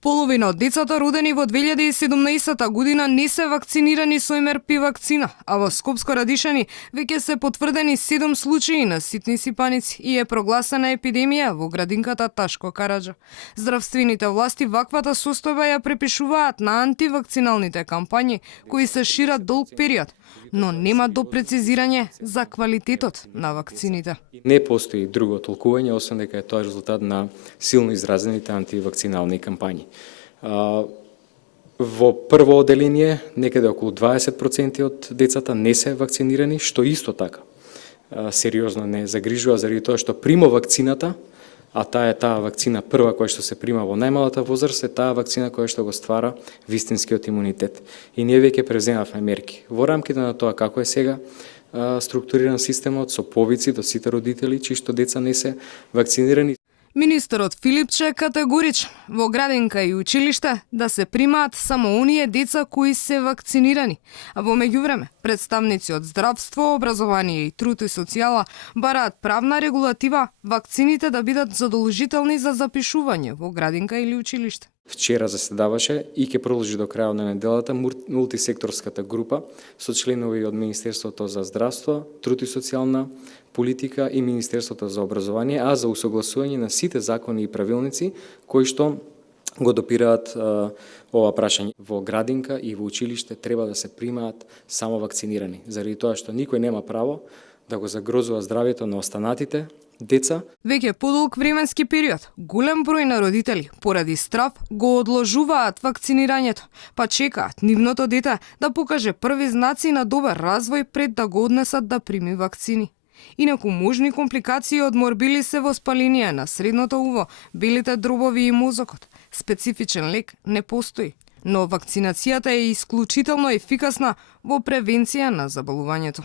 Половина од децата родени во 2017 година не се вакцинирани со МРП вакцина, а во Скопско Радишани веќе се потврдени 7 случаи на ситни сипаници и е прогласена епидемија во градинката Ташко Караџа. Здравствените власти ваквата состојба ја препишуваат на антивакциналните кампањи кои се шират долг период, но нема допрецизирање за квалитетот на вакцините. Не постои друго толкување, освен дека е тоа резултат на силно изразените антивакцинални кампањи. Во прво оделение, некаде околу 20% од децата не се вакцинирани, што исто така сериозно не загрижува, заради тоа што прима вакцината, а таа вакцина прва која што се прима во најмалата возраст, е таа вакцина која што го ствара вистинскиот имунитет. И ние веќе превземавме мерки. Во рамките на тоа како е сега структуриран системот, со повици до сите родители чии што деца не се вакцинирани. Министерот Филипче е категоричен во градинка и училиште да се примаат само оние деца кои се вакцинирани, а во меѓувреме представници од здравство, образование и труд и социјала бараат правна регулатива вакцините да бидат задолжителни за запишување во градинка или училиште. Вчера заседаваше и ќе продолжи до крајот на неделата мултисекторската група со членови од Министерството за здравство, труд и социјална политика и Министерството за образование, а за усогласување на сите закони и правилници кои што го допираат ова прашање. Во градинка и во училиште треба да се примаат само вакцинирани, заради тоа што никој нема право да го загрозува здравјето на останатите деца. Веќе подолг временски период, голем број на родители, поради страв, го одложуваат вакцинирањето, па чекаат нивното дете да покаже први знаци на добар развој пред да го однесат да прими вакцини. Инаку можни компликации од морбили се воспаление на средното уво, белите дробови и мозокот. Специфичен лек не постои, но вакцинацијата е исклучително ефикасна во превенција на заболувањето.